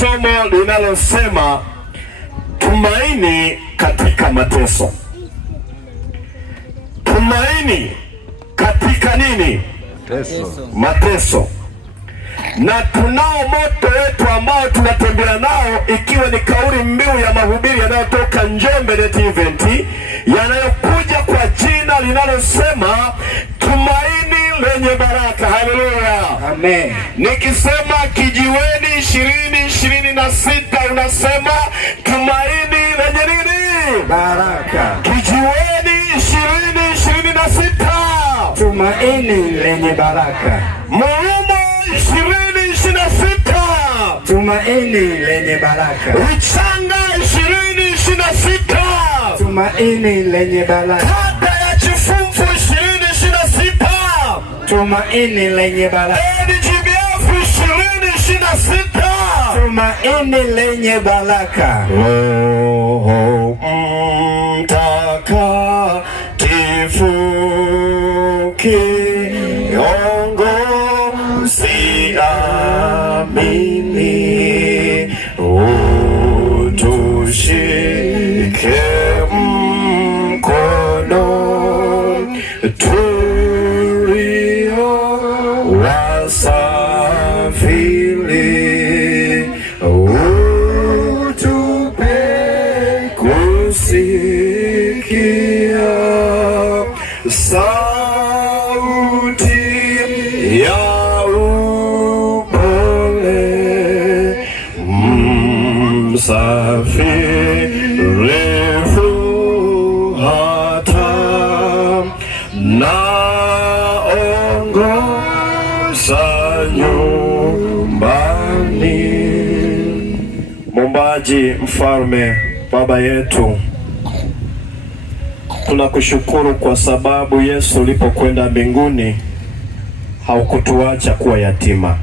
somo linalosema tumaini katika mateso. Tumaini katika nini? Mateso. Na tunao moto wetu ambao tunatembea nao, ikiwa ni kauli mbiu ya mahubiri yanayotoka Njombe Net Event, yanayokuja kwa jina linalosema tumaini lenye baraka. Haleluya, amen. Nikisema Kijiweni 2026 unasema tumaini lenye nini? Baraka. Kijiweni 2026 tumaini lenye baraka. Murumo 2026 tumaini lenye baraka. Uchanga 2026 tumaini lenye baraka. Kata ya Chifumfu 2026 tumaini lenye baraka. NGBF 2026 tumaini lenye baraka. Roho Mtakatifu kiongozi amini, utushike mkono tulio wasafiri, utupe kusikia sauti ya upole, msafiri hata naongoza nyumbani. Muumbaji, mfalme, baba yetu, tunakushukuru kwa sababu Yesu ulipokwenda mbinguni haukutuacha kuwa yatima.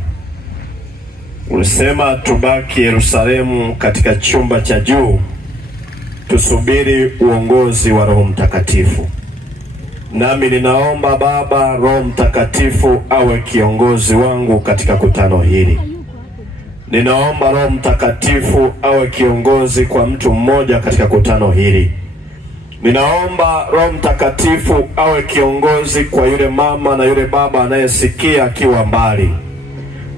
Ulisema tubaki Yerusalemu katika chumba cha juu tusubiri uongozi wa Roho Mtakatifu. Nami ninaomba Baba, Roho Mtakatifu awe kiongozi wangu katika kutano hili. Ninaomba Roho Mtakatifu awe kiongozi kwa mtu mmoja katika kutano hili. Ninaomba Roho Mtakatifu awe kiongozi kwa yule mama na yule baba anayesikia akiwa mbali.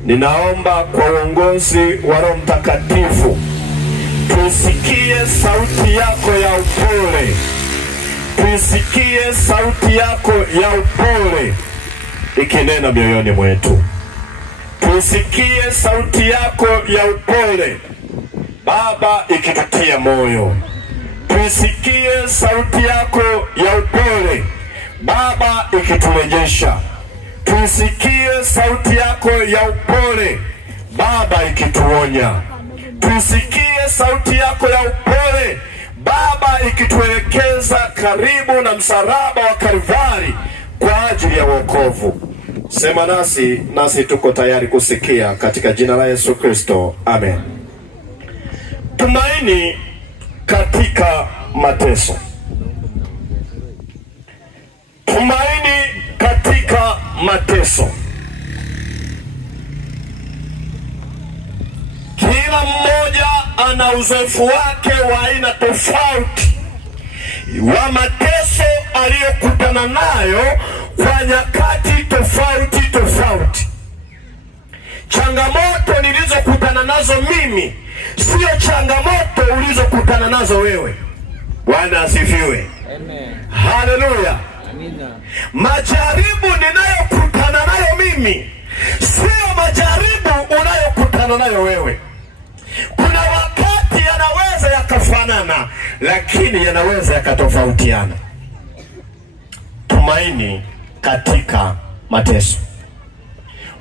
Ninaomba kwa uongozi wa Roho Mtakatifu tusikie sauti yako ya upole. Tusikie sauti yako ya upole ikinena mioyoni mwetu. Tusikie sauti yako ya upole Baba ikitutia moyo. Tusikie sauti yako ya upole Baba ikiturejesha. Tusikie sauti yako ya upole Baba ikituonya. Tusikie sauti yako ya upole Baba ikituelekeza karibu na msalaba wa Kalvari kwa ajili ya wokovu. Sema nasi tuko tayari kusikia katika jina la Yesu Kristo. Amen. Tumaini katika mateso. Tumaini katika mateso. Kila mmoja ana uzoefu wake wa aina tofauti wa mateso aliyokutana nayo kwa nyakati tofauti tofauti. Changamoto nilizokutana nazo mimi sio changamoto ulizokutana nazo wewe. Bwana asifiwe. Amen. Haleluya. Amina. Majaribu ninayokutana nayo mimi sio majaribu unayokutana nayo wewe. Kuna wakati yanaweza yakafanana, lakini yanaweza yakatofautiana. Tumaini katika mateso.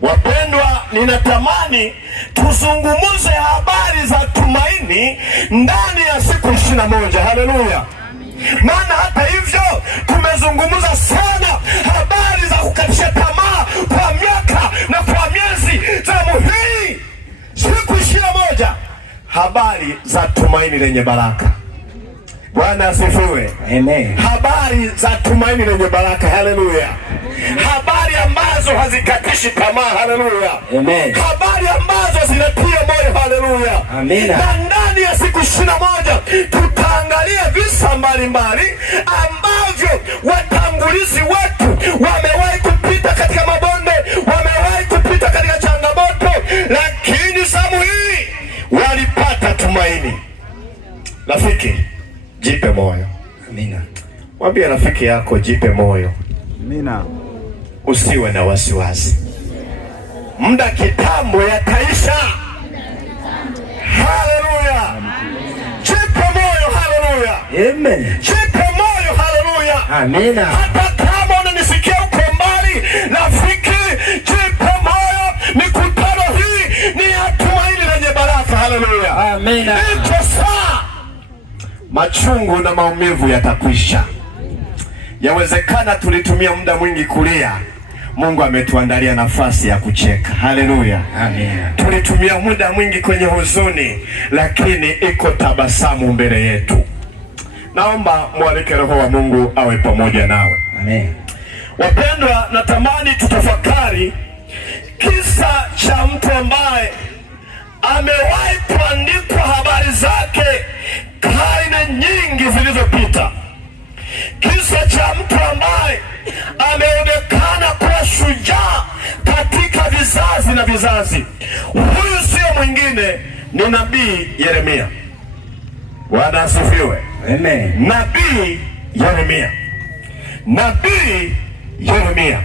Wapendwa, ninatamani tuzungumuze habari za tumaini ndani ya siku 21. Haleluya. Maana hata hivyo tumezungumuza sana habari za kukatisha tamaa kwa miaka na kwa miezi. Zamu hii siku 21, habari za tumaini lenye baraka. Bwana asifiwe. Amen. Habari za tumaini lenye baraka. Haleluya. Habari ambazo hazikatishi tamaa. Haleluya. Amen. Habari ambazo zinatia moyo. Haleluya. Amina. Na ndani ya siku 21 tutaangalia visa mbalimbali ambavyo watangulizi wetu wamewahi kupita katika mabonde, wamewahi kupita katika changamoto, lakini zamu hii walipata tumaini. Rafiki, jipe moyo. Amina. Mwambie rafiki yako jipe moyo. Amina. Usiwe na wasiwasi. Muda kitambo yataisha. Haleluya. Jipe moyo. Haleluya. Amen. Jipe moyo. Haleluya. Amina. Hata kama unanisikia uko mbali, rafiki, jipe moyo. Mikutano hii ni ya tumaini lenye baraka. Haleluya. Amina. Iko saa machungu na maumivu yatakwisha. Yawezekana tulitumia muda mwingi kulia, Mungu ametuandalia nafasi ya kucheka. Haleluya. Amina. Tulitumia muda mwingi kwenye huzuni, lakini iko tabasamu mbele yetu. Naomba mwalike Roho wa Mungu awe pamoja nawe. Amen. Wapendwa, natamani tutafakari kisa cha mtu ambaye amewahi kuandikwa habari zake karne nyingi zilizopita. Kisa cha mtu ambaye ameonekana kuwa shujaa katika vizazi na vizazi. Huyu sio mwingine, ni nabii Yeremia. Bwana asifiwe. Amen. Nabii Yeremia. Nabii Yeremia.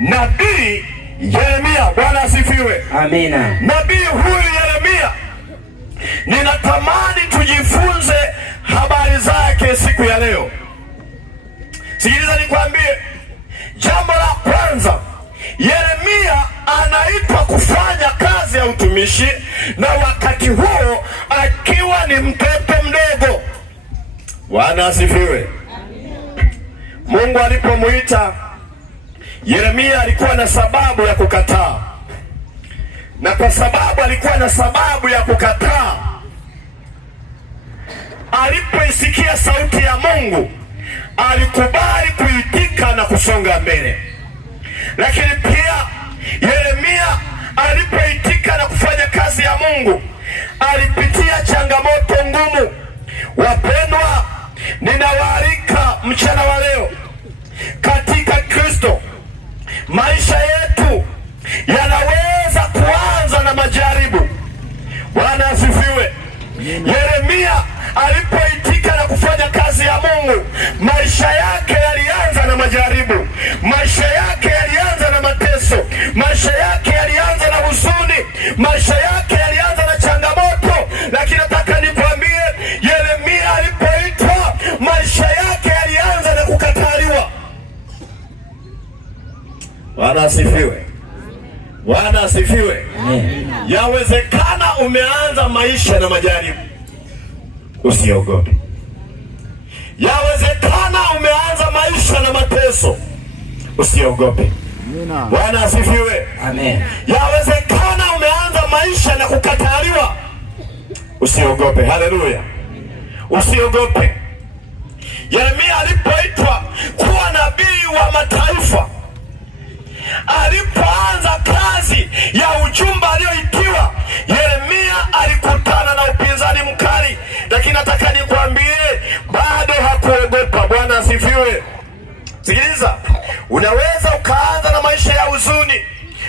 Nabii Yeremia. Bwana asifiwe. Amina. Nabii huyu Yeremia, ninatamani tujifunze habari zake siku ya leo. Sikiliza nikwambie, jambo la kwanza, Yeremia anaitwa kufanya kazi ya utumishi, na wakati huo akiwa ni mtoto mdogo. Bwana asifiwe. Mungu alipomuita Yeremia alikuwa na sababu ya kukataa, na kwa sababu alikuwa na sababu ya kukataa, alipoisikia sauti ya Mungu alikubali kuitika na kusonga mbele. Lakini pia Yeremia alipoitika na kufanya kazi ya Mungu alipitia changamoto ngumu. Wapendwa, ninawaalika mchana wa leo, katika Kristo maisha yetu yanaweza kuanza na majaribu. Bwana asifiwe. Yeremia alipoitika na kufanya kazi ya Mungu, maisha yake yalianza na majaribu, maisha yake yalianza na mateso, maisha yake yalianza na huzuni, maisha yake yalianza na changamoto. Lakini nataka nikwambie, Yeremia alipoitwa, maisha yake yalianza na kukataliwa. Bwana asifiwe. Bwana asifiwe. Yawezekana umeanza maisha na majaribu, usiogope. Yawezekana umeanza maisha na mateso, usiogope. Bwana asifiwe. Amen. Yawezekana umeanza maisha na kukataliwa, usiogope. Haleluya. Usiogope. Yeremia alipoitwa kuwa nabii wa mataifa, alipoanza kazi ya ujumbe aliyoitiwa, Yeremia alikutana na upinzani mkali, lakini nataka nikwambie, bado hakuogopa. Bwana asifiwe. Sikiliza, unaweza ukaanza na maisha ya huzuni,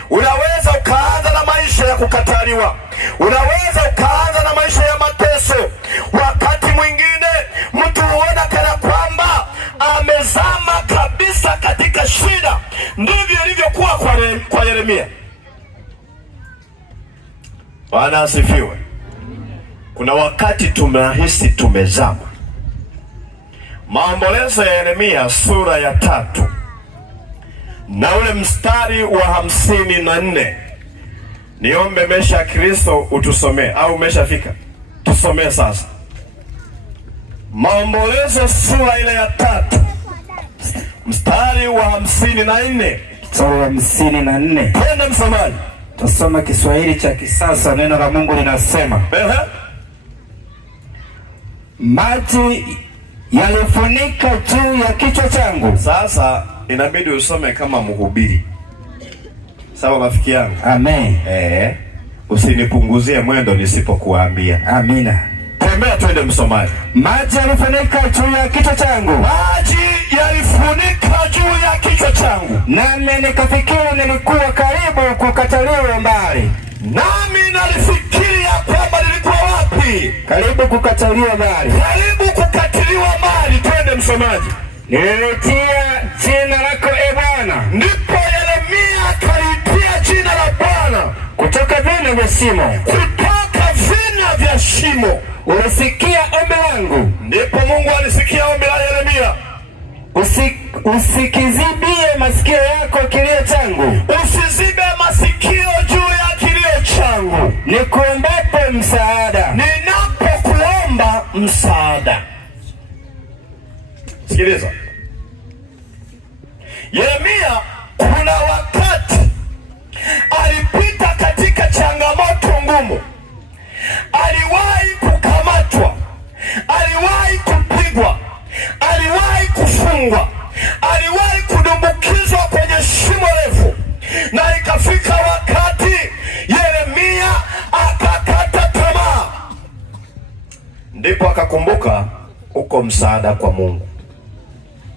unaweza ukaanza na maisha ya kukataliwa, unaweza ukaanza na maisha ya mateso. Wakati mwingine mtu huona kana kwamba amezama kabisa katika shida. Ndivyo ilivyokuwa kwa Yeremia. Bwana asifiwe. Kuna wakati tumehisi tumezama. Maombolezo ya Yeremia sura ya 3 na ule mstari wa 54. Niombe Mesha Kristo utusomee, au umeshafika? Tusomee sasa. Maombolezo sura ile ya 3 mstari wa 54. Mstari wa 54. Twende msomaji. Tusoma Kiswahili cha kisasa. Neno la Mungu linasema, maji yalifunika juu ya kichwa changu. Sasa inabidi usome kama mhubiri. Sawa rafiki yangu? Amen. Usinipunguzie mwendo nisipokuambia. Amina. Tembea twende msomaji. Maji yalifunika juu ya kichwa changu. Maji yalifunika juu ya kichwa changu. Nami nikafikiri nilikuwa karibu kukataliwa mbali. Nami nalifikiri ya kwamba nilikuwa wapi? Karibu kukataliwa mbali. Karibu kukatiliwa mbali. Twende msomaji. Nilitia jina lako e Bwana. Ndipo Yeremia akalitia jina la Bwana kutoka vina vya shimo. Kutoka vina vya shimo. Ulisikia ombi langu. Ndipo Mungu alisikia ombi la Yeremia. Usikizibie masikio yako kilio changu. Usizibe masikio juu ya kilio changu. Nikuombapo msaada. Ninapokuomba msaada. Sikiliza. Yeremia kuna wakati alipita katika changamoto ngumu. Aliwahi kukamatwa, aliwahi kupigwa, aliwahi kufungwa, aliwahi kudumbukizwa kwenye shimo refu, na ikafika wakati Yeremia akakata tamaa. Ndipo akakumbuka uko msaada kwa Mungu.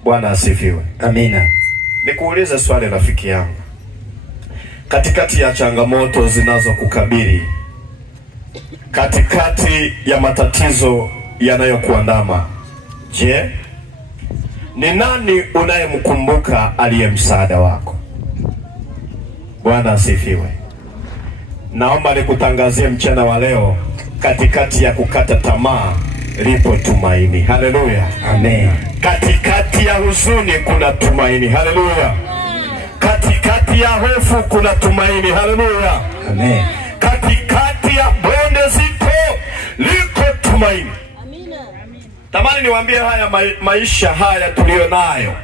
Bwana asifiwe. Amina. Nikuulize swali rafiki yangu. Katikati ya changamoto zinazokukabili, katikati ya matatizo yanayokuandama, je, ni nani unayemkumbuka aliye msaada wako? Bwana asifiwe. Naomba nikutangazie mchana wa leo, katikati ya kukata tamaa lipo tumaini. Haleluya. Amen. Katikati ya huzuni kuna tumaini. Haleluya. Katikati ya hofu kuna tumaini. Haleluya. Amen. Katikati ya bonde zito liko tumaini. Amina. Tamani niwaambie haya maisha haya tulionayo.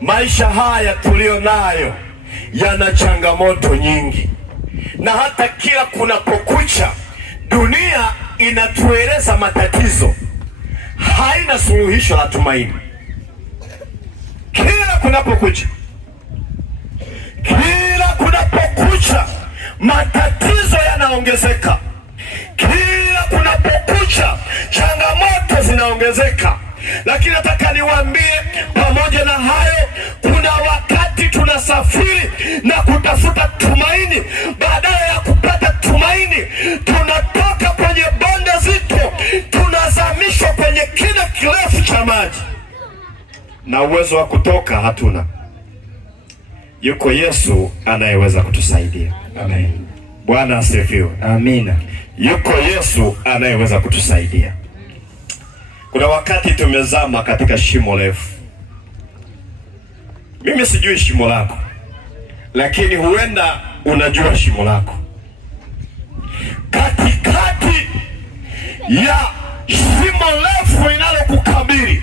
Maisha haya tulionayo yana changamoto nyingi. Na hata kila kunapokucha dunia inatueleza matatizo, haina suluhisho la tumaini. Kila kunapokucha matatizo yanaongezeka. Kila kunapokucha changamoto zinaongezeka. Lakini nataka niwaambie, pamoja na hayo, kuna wakati tunasafiri na kutafuta tumaini. Badala ya kupata tumaini, tunatoka kwenye bonde zito, tunazamishwa kwenye kina kirefu cha maji, na uwezo wa kutoka hatuna. Yuko Yesu anayeweza kutusaidia. Amen. Bwana asifiwe. Amina. Yuko Yesu anayeweza kutusaidia. Kuna wakati tumezama katika shimo refu. Mimi sijui shimo lako, lakini huenda unajua shimo lako. Katikati ya shimo refu linalokukabili,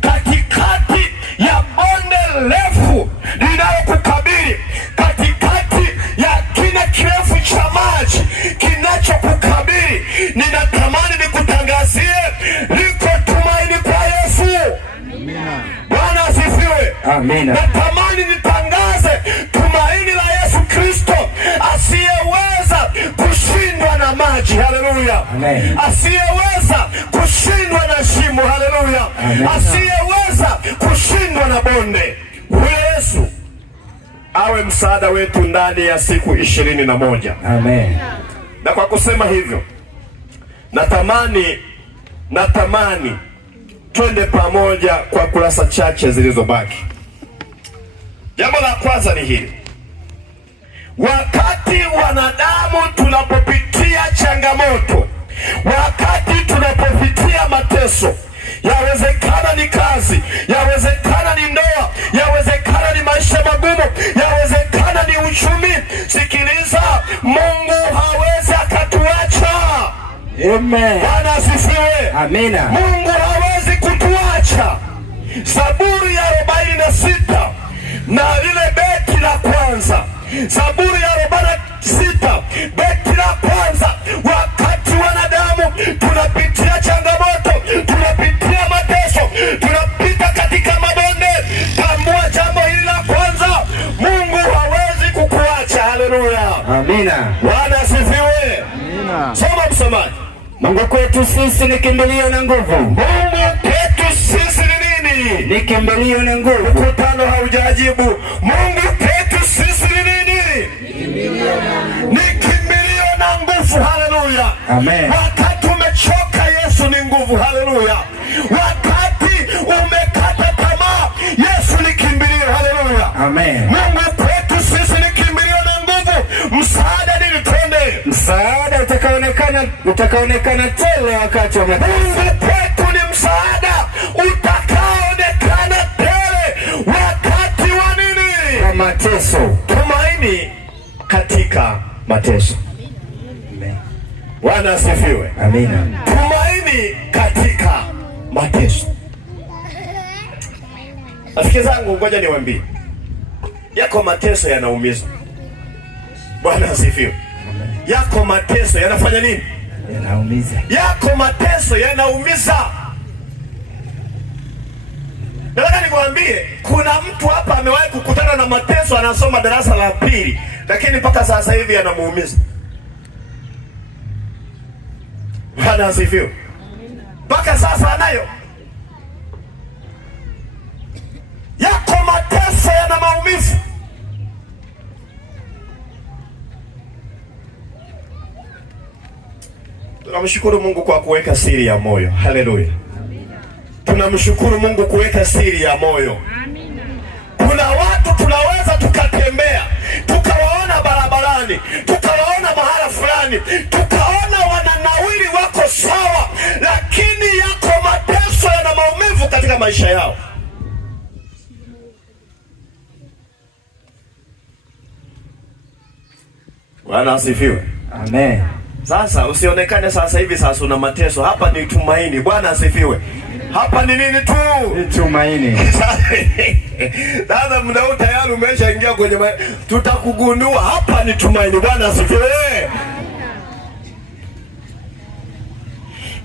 katikati ya bonde refu linalokukabili, katikati ya kina kirefu cha maji kinachokukabili, ninatamani nikutangazie liko tumaini kwa Yesu. Amina. Bwana asifiwe. Amina. Natamani nitangaze tumaini la Yesu Kristo asiyeweza kushindwa na maji. Haleluya. Amen. Asiyeweza kushindwa na shimo. Haleluya. Asiyeweza kushindwa na bonde. Huyo Yesu awe msaada wetu ndani ya siku 21. Amen. Na kwa kusema hivyo, natamani twende pamoja kwa kurasa chache zilizobaki. Jambo la kwanza ni hili: wakati wanadamu tunapopitia changamoto, wakati tunapopitia mateso, yawezekana ni kazi, yawezekana ni ndoa, yawezekana ni maisha magumu, yawezekana ni uchumi, sikiliza, Mungu hawezi akatuacha. Amen. Bwana asifiwe. Amina. Mungu hawezi kutuacha. Zaburi ya 46 na lile beti la kwanza. Zaburi ya 46 beti la kwanza. Wakati wanadamu tunapitia changamoto, tunapitia mateso, tunapita katika mabonde, tambua jambo hili la kwanza: Mungu hawezi kukuacha. Haleluya. Amina. Bwana msomaji. Mungu kwetu sisi ni kimbilio na nguvu. Mungu kwetu sisi ni nini? Ni kimbilio na nguvu. Mkutano haujajibu. Mungu kwetu sisi ni nini? Ni kimbilio na nguvu. Haleluya. Amen. Wakati umechoka, Yesu ni nguvu. Haleluya. Wakati umekata tamaa, Yesu ni kimbilio. Haleluya. Amen. Mungu kwetu sisi ni kimbilio na nguvu. Msaada nini? Twende. Msaada utakaonekana tele wakati wa mateso. Mungu kwetu ni msaada utakaonekana tele wakati wa nini? Wa mateso. Tumaini katika mateso. Amen. Bwana asifiwe. Amina. Tumaini katika mateso. Rafiki zangu, ngoja niwaambie, yako mateso yanaumiza. Bwana asifiwe. Yako mateso yanafanya nini? Yanaumiza. Yako mateso yanaumiza. Nataka nikwambie, kuna mtu hapa amewahi kukutana na mateso, anasoma darasa la pili, lakini mpaka sasa hivi yanamuumiza. Bwana asifiwe. Mpaka sasa anayo. Yako mateso yana maumivu. Tunamshukuru Mungu kwa kuweka siri ya moyo. Haleluya. Tunamshukuru Mungu kuweka siri ya moyo. Amina. Kuna watu tunaweza tukatembea, tukawaona barabarani, tukawaona mahala fulani, tukaona wananawiri wako sawa, lakini yako mateso yana maumivu katika maisha yao. Bwana asifiwe. Amen. Sasa usionekane sasa hivi sasa una mateso. Hapa ni tumaini. Bwana asifiwe. Hapa ni nini tu? Ni tumaini. Sasa muda huu tayari umeshaingia kwenye tutakugundua hapa ni tumaini. Bwana asifiwe.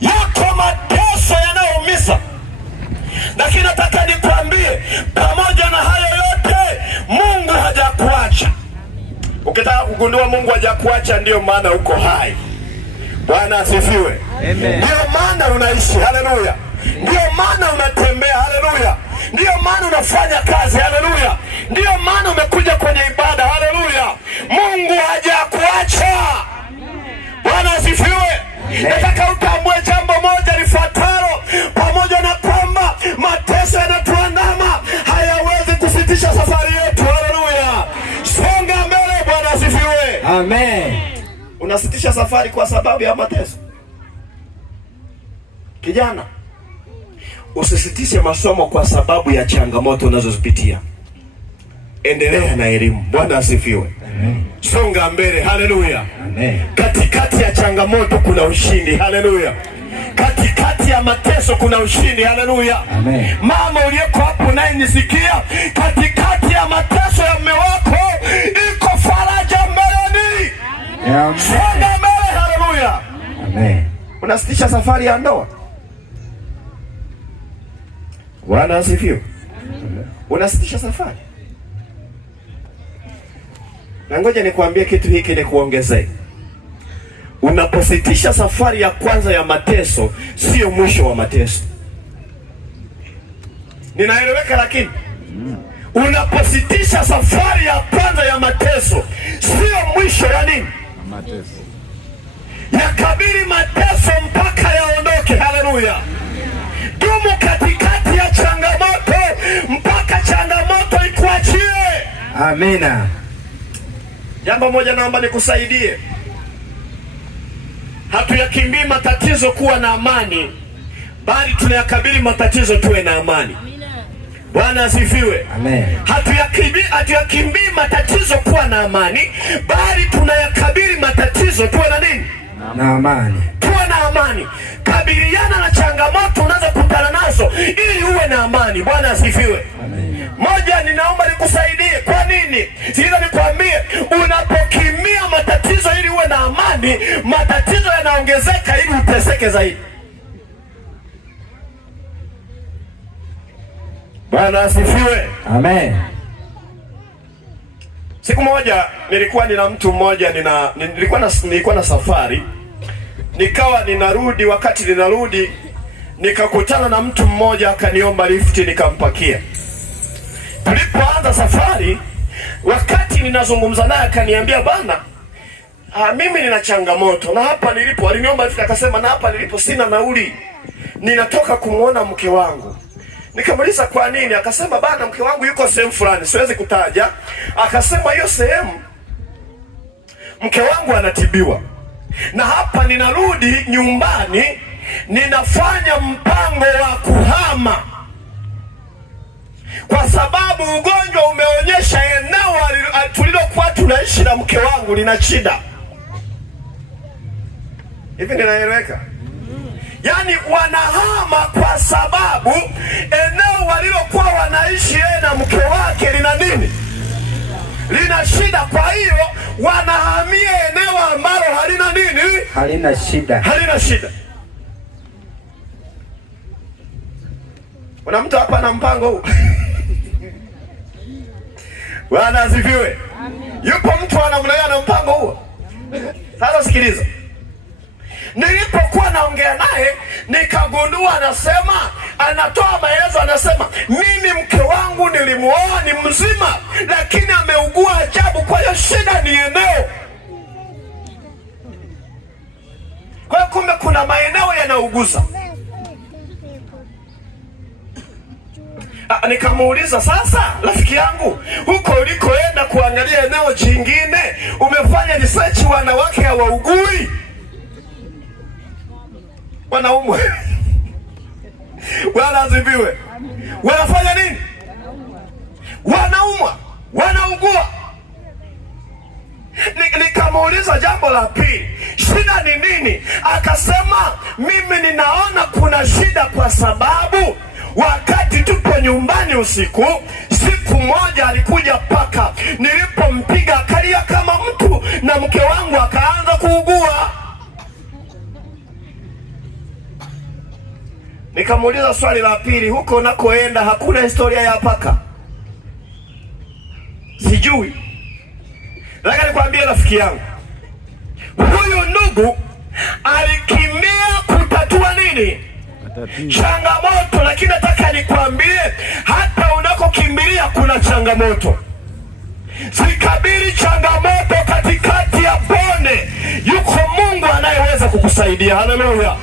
Yako mateso yanayoumiza, lakini nataka nikwambie, pamoja na hayo yote, Mungu hajakuacha. Ukitaka kugundua Mungu hajakuacha, ndio maana uko hai. Bwana asifiwe. Amen. Ndio maana unaishi. Haleluya. Ndio maana unatembea. Haleluya. Ndio maana unafanya kazi. Haleluya. Ndio maana umekuja kwenye ibada. Haleluya. Mungu hajakuacha. Bwana asifiwe. Nataka utambue jambo moja lifuatalo, pamoja na kwamba mateso yanatuandama, hayawezi kusitisha safari yetu. Haleluya. Songa mbele. Bwana asifiwe. Amen. Unasitisha safari kwa sababu ya mateso? Kijana, usisitishe masomo kwa sababu ya changamoto unazozipitia. Endelea na elimu. Bwana asifiwe. Amen. Songa mbele. Haleluya. Amen. Katikati ya changamoto kuna ushindi. Haleluya. Katikati ya mateso kuna ushindi. Haleluya. Amen. Mama uliyeko hapo naye nisikia, katikati ya mateso ya mume wako iko faraja mbeleni. Amen. Songa mbele. Haleluya. Amen. Unasitisha safari ya ndoa. Bwana asifiwe. Unasitisha safari. Na ngoja nikwambie kitu hiki ni kuongezee. Unapositisha safari ya kwanza ya mateso, sio mwisho wa mateso. Ninaeleweka? Lakini unapositisha safari ya kwanza ya mateso, sio mwisho ya nini? Mateso. Yakabili mateso mpaka yaondoke. Haleluya. Dumu katikati ya changamoto mpaka changamoto ikuachie. Amina. Jambo moja naomba nikusaidie. Hatuyakimbii matatizo kuwa na amani, bali tunayakabili matatizo tuwe na amani. Bwana asifiwe. Amen. Hatuyakimbii matatizo kuwa na amani, bali tunayakabili matatizo tuwe na nini? Na amani. Tuwe na amani. Kabiliana na changamoto unazokutana nazo ili uwe na amani. Bwana asifiwe. Amen. Moja, ninaomba nikusaidie. Kwa nini? Sikiliza nikwambie, unapokimbia matatizo ili uwe na amani, matatizo yanaongezeka ili uteseke zaidi. Bwana asifiwe. Amen. Siku moja nilikuwa nina mtu mmoja nilikuwa na safari. nikawa ninarudi. Wakati ninarudi nikakutana na mtu mmoja akaniomba lifti, nikampakia. Tulipoanza safari, wakati ninazungumza naye akaniambia, bana, mimi nina changamoto na hapa nilipo, aliniomba lifti akasema, na hapa nilipo sina nauli, ninatoka kumuona mke wangu. Nikamuuliza kwa nini? Akasema, bana, mke wangu yuko sehemu fulani, siwezi kutaja. Akasema hiyo sehemu mke wangu anatibiwa, na hapa ninarudi nyumbani, ninafanya mpango wa kuhama kwa sababu ugonjwa umeonyesha eneo tulilokuwa tunaishi na mke wangu lina shida. Hivi ninaeleweka? Yaani wanahama kwa sababu eneo walilokuwa wanaishi yeye na mke wake lina nini? Lina shida. Kwa hiyo wanahamia eneo ambalo halina nini? Halina shida. Halina shida. Kuna mtu hapa na mpango huu? Bwana asifiwe. Yupo mtu anamlea na mpango huo? Sasa sikiliza. Nilipokuwa naongea naye nikagundua anasema, anatoa maelezo, anasema mimi mke wangu nilimuoa ni mzima, lakini ameugua ajabu, kwa hiyo shida ni eneo. Kwa hiyo kumbe kuna maeneo yanauguza. Nikamuuliza, sasa rafiki yangu, huko ulikoenda kuangalia eneo jingine umefanya research, wanawake hawaugui? Wanaumwa. Bwana asifiwe. Wanafanya nini? Wanaumwa, wanaugua. Nikamuuliza jambo la pili, shida ni nini? Akasema, mimi ninaona kuna shida kwa sababu wakati tupo nyumbani usiku, siku moja alikuja paka, nilipompiga akalia kama mtu na mke wangu akaanza kuugua. Nikamuuliza swali la pili, huko unakoenda hakuna historia ya paka? Sijui. Lakini nikwambie rafiki yangu, huyu ndugu alikimbia kutatua nini? Changamoto. Lakini nataka nikwambie, hata unakokimbilia kuna changamoto. Sikabili changamoto katikati ya bonde, yuko Mungu anayeweza kukusaidia. Haleluya.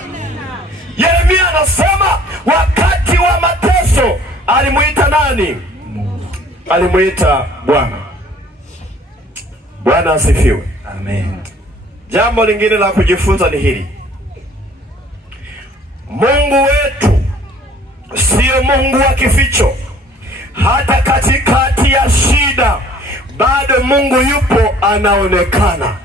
Yeremia anasema wakati wa mateso alimuita nani? Alimuita Bwana. Bwana asifiwe. Amen. Jambo lingine la kujifunza ni hili: Mungu wetu sio Mungu wa kificho. Hata katikati ya shida bado Mungu yupo, anaonekana.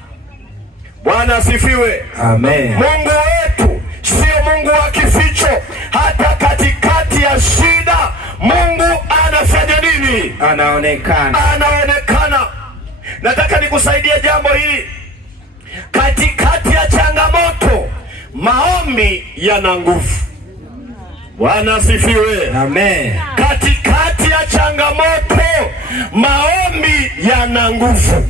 Bwana asifiwe. Amen. Mungu wetu sio Mungu wa kificho. Hata katikati ya shida Mungu anafanya nini? Anaonekana. Anaonekana. Nataka nikusaidie jambo hili. Katikati ya changamoto maombi yana nguvu. Bwana asifiwe. Amen. Katikati ya changamoto maombi yana nguvu.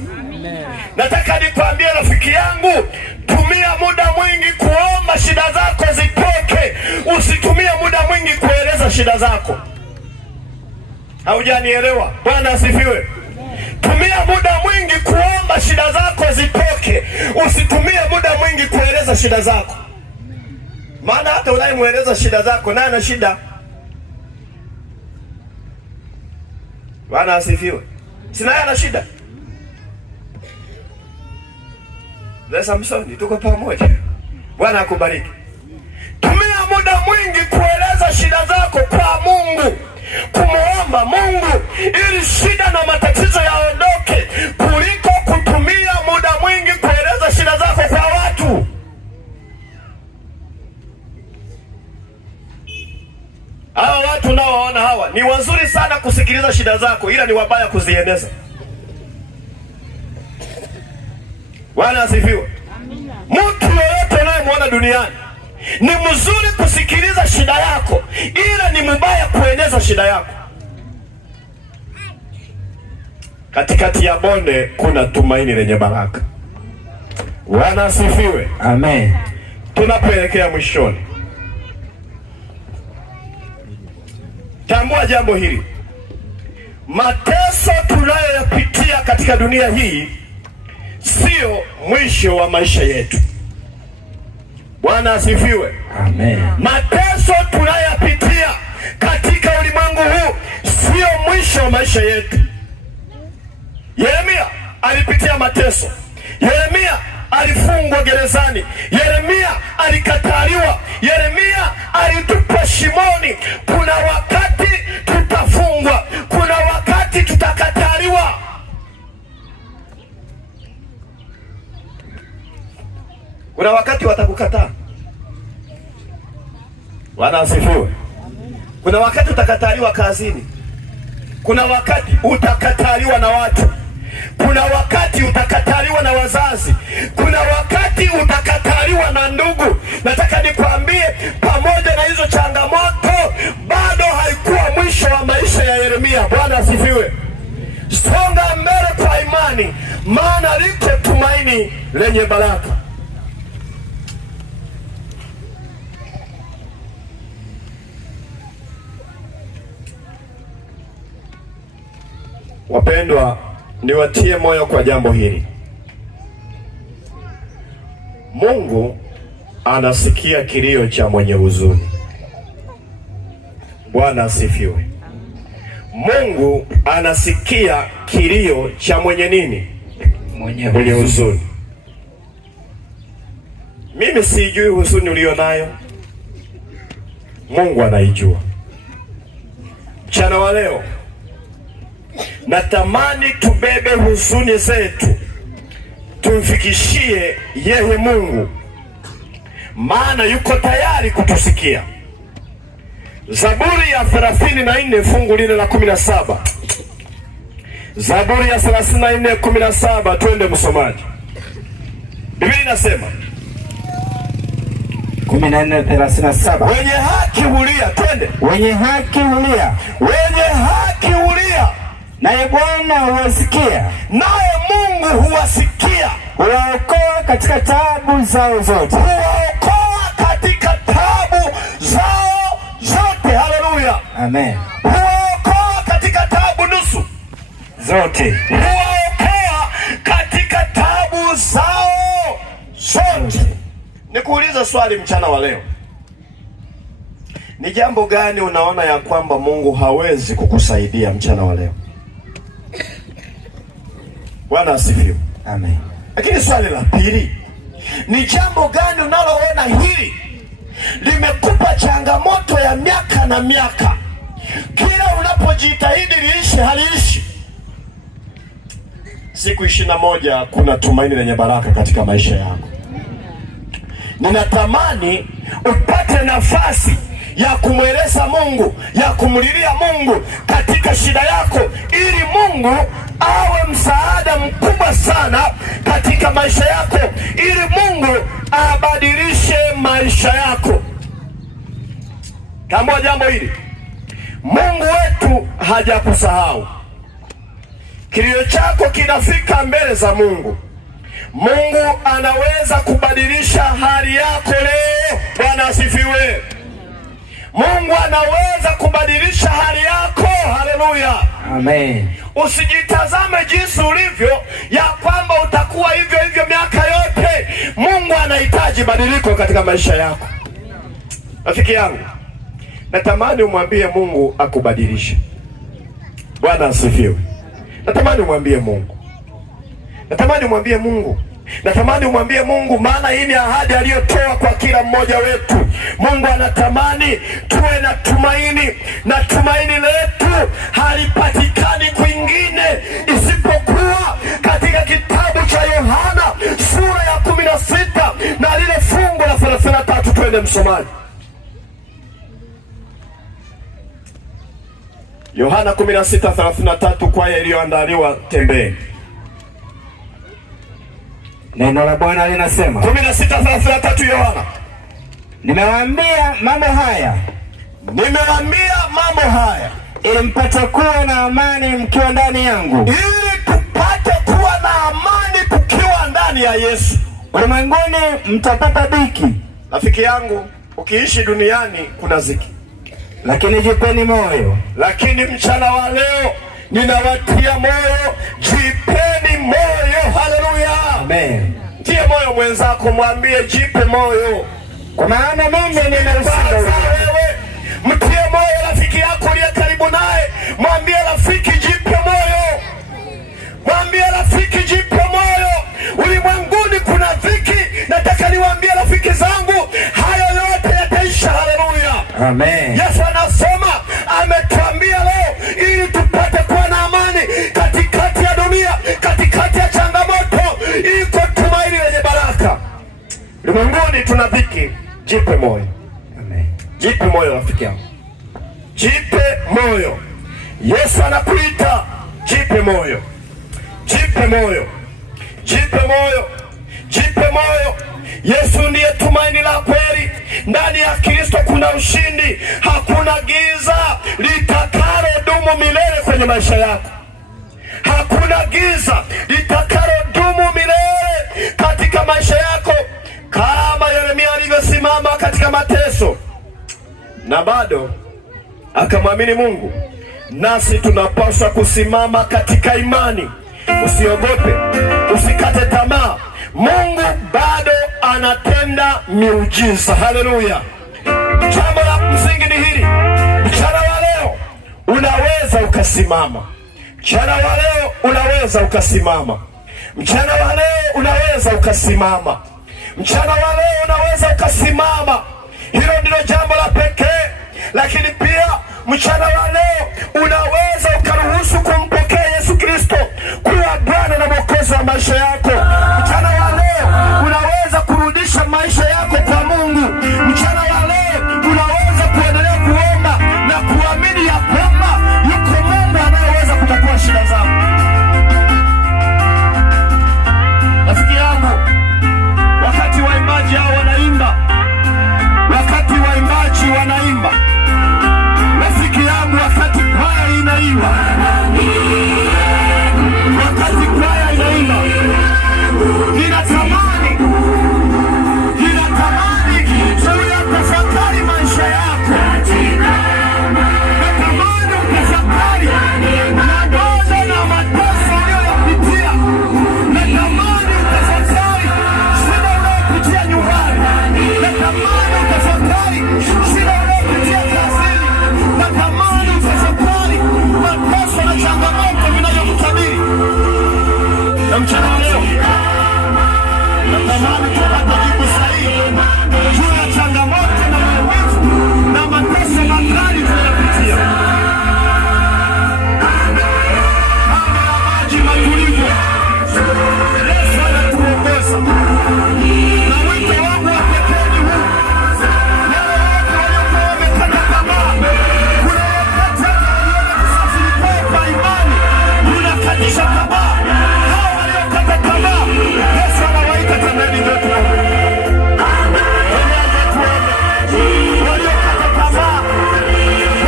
Nataka nikwambie rafiki yangu, tumia muda mwingi kuomba shida zako zitoke. Usitumie muda mwingi kueleza shida zako. Haujanielewa? Bwana asifiwe. Tumia muda mwingi kuomba shida zako zitoke. Usitumie muda mwingi kueleza shida zako. Maana hata unayemweleza shida zako naye ana shida. Bwana asifiwe. Sina yana shida. Za Samsoni tuko pamoja. Bwana akubariki. Tumia muda mwingi kueleza shida zako kwa Mungu, kumuomba Mungu ili shida na matatizo yaondoke, kuliko kutumia muda mwingi kueleza shida zako kwa watu. Hawa watu unaowaona hawa ni wazuri sana kusikiliza shida zako, ila ni wabaya kuzieneza. Bwana asifiwe. Mtu yeyote unayemwona duniani ni mzuri kusikiliza shida yako, ila ni mbaya kueneza shida yako. Katikati ya bonde kuna tumaini lenye baraka. Bwana asifiwe. Amen. tunapoelekea mwishoni. Tambua jambo hili, mateso tunayoyapitia katika dunia hii sio mwisho wa maisha yetu. Bwana asifiwe. Amen. Mateso tunayoyapitia katika ulimwengu huu sio mwisho wa maisha yetu. Yeremia alipitia mateso. Yeremia alifungwa gerezani. Yeremia alikataliwa. Yeremia alitupwa shimoni. Kuna wakati tutafungwa, kuna wakati tutakataliwa. Kuna wakati watakukataa. Bwana asifiwe. Kuna wakati utakataliwa kazini. Kuna wakati utakataliwa na watu. Kuna wakati utakataliwa na wazazi. Kuna wakati utakataliwa na ndugu. Nataka nikwambie, pamoja na hizo changamoto, bado haikuwa mwisho wa maisha ya Yeremia. Bwana asifiwe. Songa mbele kwa imani, maana liko tumaini lenye baraka. Wapendwa, niwatie moyo kwa jambo hili. Mungu anasikia kilio cha mwenye huzuni. Bwana asifiwe. Mungu anasikia kilio cha mwenye nini? Mwenye huzuni. Mimi sijui huzuni ulio nayo, Mungu anaijua. Mchana wa leo natamani tubebe huzuni zetu tumfikishie yeye Mungu, maana yuko tayari kutusikia. Zaburi ya 34 fungu lile la 17. Zaburi ya 34:17, twende msomaji. Biblia inasema 14:37. Wenye haki hulia, twende. Wenye haki hulia. Wenye haki hulia, naye Bwana huwasikia. Naye Mungu huwasikia. Huwaokoa katika taabu zao zote. Huwaokoa katika taabu zao zote. Haleluya. Amen. Huwaokoa katika taabu nusu zote. Huwaokoa katika taabu zao zote. Nikuuliza swali mchana wa leo. Ni jambo gani unaona ya kwamba Mungu hawezi kukusaidia mchana wa leo? Bwana asifiwe. Amen. Lakini swali la pili, ni jambo gani unaloona hili limekupa changamoto ya miaka na miaka, kila unapojitahidi liishi haliishi? Siku 21 kuna tumaini lenye baraka katika maisha yako. Ninatamani upate nafasi ya kumweleza Mungu, ya kumlilia Mungu katika shida yako, ili Mungu awe msaada mkubwa sana katika maisha yako, ili Mungu abadilishe maisha yako. Tambua jambo hili, Mungu wetu hajakusahau. Kilio chako kinafika mbele za Mungu. Mungu anaweza kubadilisha hali yako leo. Bwana asifiwe. Mungu anaweza kubadilisha hali yako. Haleluya. Amen. Usijitazame jinsi ulivyo, ya kwamba utakuwa hivyo hivyo miaka yote. Mungu anahitaji badiliko katika maisha yako. Rafiki yangu, natamani umwambie Mungu akubadilishe. Bwana asifiwe. Natamani umwambie Mungu. Natamani umwambie Mungu. Natamani umwambie Mungu, maana hii ni ahadi aliyotoa kwa kila mmoja wetu. Mungu anatamani tuwe na tumaini, na tumaini letu halipatikani kwingine isipokuwa katika kitabu cha Yohana sura ya 16 na lile fungu la 33. Twende msomaji. Yohana 16:33, kwaya iliyoandaliwa tembeni. Neno la Bwana linasema 16:33 Yohana. Nimewaambia mambo haya. Nimewaambia mambo haya ili mpate kuwa na amani mkiwa ndani yangu. Ili tupate kuwa na amani tukiwa ndani ya Yesu. Ulimwenguni mtapata dhiki. Rafiki yangu, ukiishi duniani kuna ziki, lakini jipeni moyo. Lakini mchana wa leo ninawatia moyo, jipeni moyo. Haleluya, amen. Tie moyo mwenzako, mwambie jipe moyo, kwa maana mimi nimeusinda wewe. Mtie moyo rafiki yako aliye karibu naye, mwambie rafiki jipe moyo, mwambie rafiki jipe moyo. Ulimwenguni kuna dhiki, nataka niwaambie rafiki zangu, hayo yote yataisha. Haleluya, amen. Yesu anasema, ametuambia leo ili tupate kuwa na amani katikati ya dunia, katikati ya changamoto, iko tumaini lenye baraka. Ulimwenguni tuna dhiki, jipe moyo. Amen. Jipe moyo rafiki yangu, jipe moyo. Yesu anakuita, jipe moyo, jipe moyo, jipe moyo, jipe moyo. Yesu ndiye tumaini la kweli. Ndani ya Kristo kuna ushindi. Hakuna giza litakalo dumu milele kwenye maisha yako. Hakuna giza litakalo dumu milele katika maisha yako. Kama Yeremia alivyosimama katika mateso na bado akamwamini Mungu, nasi tunapaswa kusimama katika imani. Usiogope, usikate tamaa. Mungu bado anatenda miujiza. Haleluya. Jambo la msingi ni hili, mchana wa leo unaweza ukasimama. Mchana wa leo unaweza ukasimama. Mchana wa leo unaweza ukasimama. Mchana wa leo unaweza ukasimama. Hilo ndilo jambo la pekee. Lakini pia mchana wa leo unaweza ukaruhusu kumpokea Yesu Kristo kuwa Bwana na Mwokozi wa maisha yako. Mchana wa leo unaweza kurudisha maisha yako kwa Mungu. Mchana wa leo unaweza kuendelea kuomba na kuamini ya kwamba yuko Mungu anayeweza kutatua shida zako. Rafiki yangu, wakati waimbaji hao wanaimba, wakati waimbaji wanaimba, rafiki yangu, wakati kwaya inaimba, wakati kwaya inaimba, ninatamani uyatafakari maisha yako. Natamani utafakari magonjwa na mateso uliyoyapitia. Natamani utafakari shida unayopitia nyumbani. Natamani utafakari shida unayopitia kazini. Natamani utafakari mateso na changamoto vinayokukabili. Na mchana wa leo natamani tupate jibu sahihi juu ya changamoto na maumivu na mateso makali tunayopitia. Kama ya maji matulivu, Yesu anatuongoza. Na wito wangu wa pekee ni huu. Wale wote waliokuwa wamekata tamaa, kuna wakati waliona kusafiri kwao kwa imani unakatisha tamaa. Hao waliokata tamaa, Yesu anawaita, temeni ndio tuombe.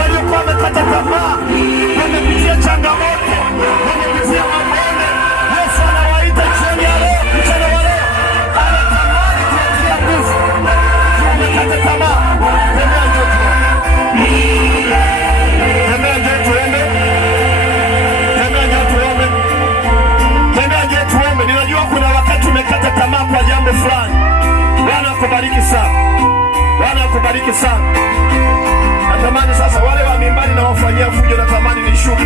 Waliokuwa wamekata tamaa, wamepitia changamoto, wamepitia mabonde, Yesu anawaita jioni ya leo, mchana wa leo, anatamani kuwatia nguvu. Umekata tamaa, tembea njoo tuombe. Tembea njoo tuombe. Tembea njoo tuombe. Tembea njoo tuombe. Ninajua kuna wakati umekata tamaa kwa jambo fulani. Bwana akubariki sana. Bwana akubariki sana. Natamani sasa wale wa mimbani na wafanyia fujo, natamani nishuke.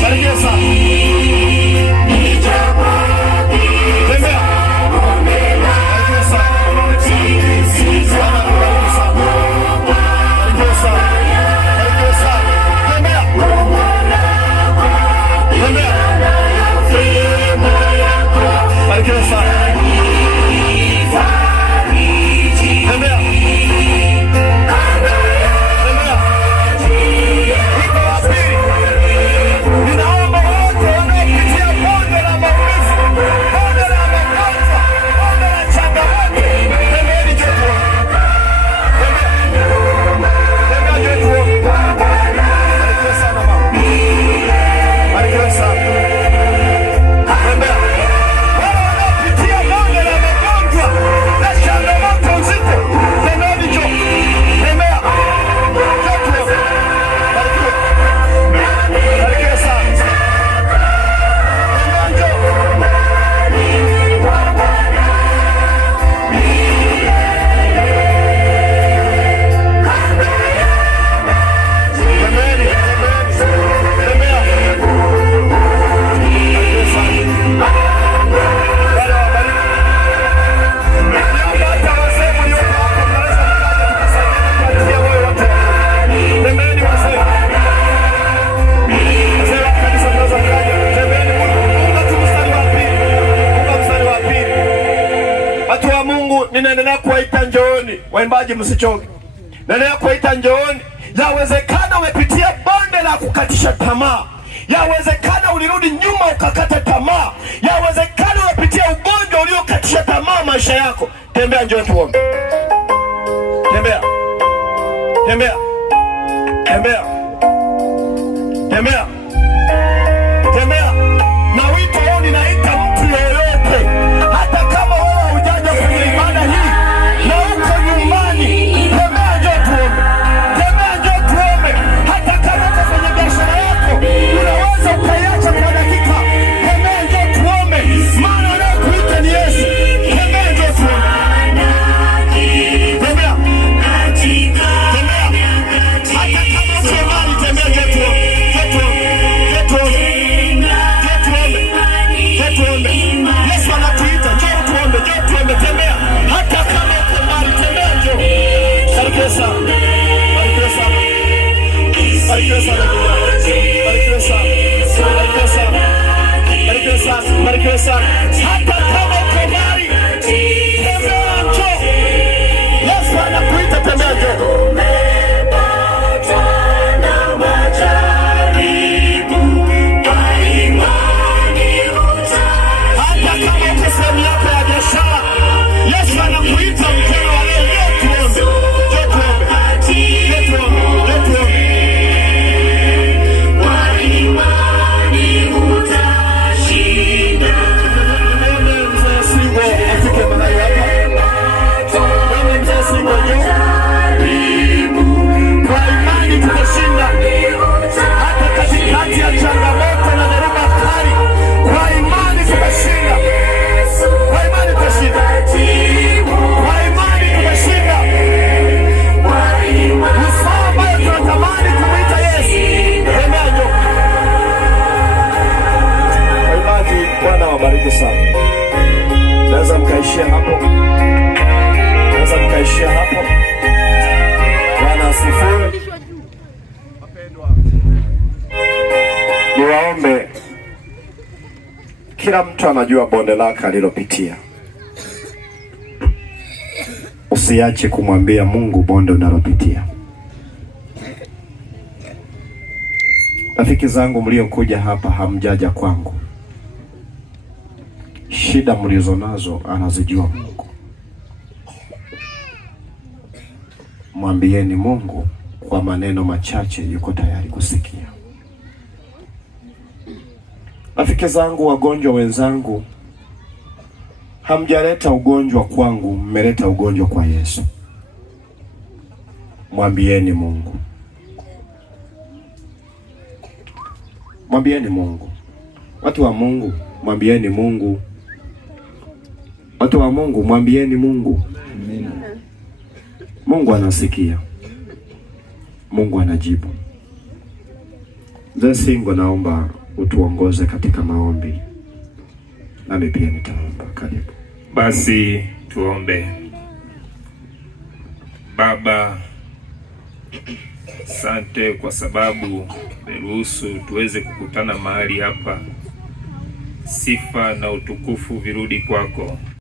Karibia sana. Waimbaji msichoke. Naendelea kuita njooni. Yawezekana umepitia bonde la kukatisha tamaa. Yawezekana ulirudi nyuma ukakata tamaa. Yawezekana umepitia ugonjwa uliokatisha tamaa maisha yako. Tembea, njoo tuombe. Tembea. Tembea. Tembea. Tembea. Tembea. Na wito huu ninaita mtu yoyote, hata kama wewe hujaja kwenye ibada hii na uko nyumbani, tembea, njoo tuombe. Tembea, njoo tuombe. Hata kama uko kwenye biashara yako, unaweza ukaiacha kwa dakika. Tembea, njoo tuombe, maana anakuita ni Yesu. Tembea, njoo tuombe. Tembea. Tembea. Hata kama uko mbali, tembea, njoo tuombe. Yesu anakuita, njoo tuombe, njoo tuombe, tembea. Hata kama uko mbali, tembea, njoo. Barikiwe sana. Barikiwe sana. Barikiwe sana. Barikiwe sana. Barikiwe sana. Barikiwe sana. Barikiwe sana. Hata kama uko mbali, tembea, njoo. Yesu anakuita, tembea, njoo. Yesu anakuita mkono wa leo, njoo tuombe. Njoo tuombe. Njoo tuombe. Njoo tuombe. Kwa imani utashinda. Mwana mzee Singo afike mahali hapa. Mwana mzee Singo njoo. Kwa imani tutashinda. Hata katikati ya changamoto na dhoruba kali, kwa imani tutashinda. Kwa imani tutashinda. Kwa imani tutashinda. Usawa ambayo tunatamani kumwita Yesu. Tembea, njoo. Waimbaji, Bwana wabariki sana. Naweza mkaishia hapo. Naweza mkaishia hapo. Bwana asifiwe. Wapendwa, niwaombe, kila mtu anajua bonde lake alilopitia. Usiache kumwambia Mungu bonde unalopitia. Rafiki zangu mliokuja hapa, hamjaja kwangu. Shida mlizo nazo anazijua Mungu. Mwambieni Mungu kwa maneno machache, yuko tayari kusikia. Rafiki zangu, wagonjwa wenzangu, hamjaleta ugonjwa kwangu, mmeleta ugonjwa kwa Yesu. Mwambieni Mungu. Mwambieni Mungu. Watu wa Mungu, mwambieni Mungu. Watu wa Mungu, mwambieni Mungu. Amen. Mungu anasikia. Mungu anajibu. Mzee Singo, naomba utuongoze katika maombi. Nami pia nitaomba. Karibu. Basi tuombe. Baba, asante kwa sababu umeruhusu tuweze kukutana mahali hapa. Sifa na utukufu virudi kwako.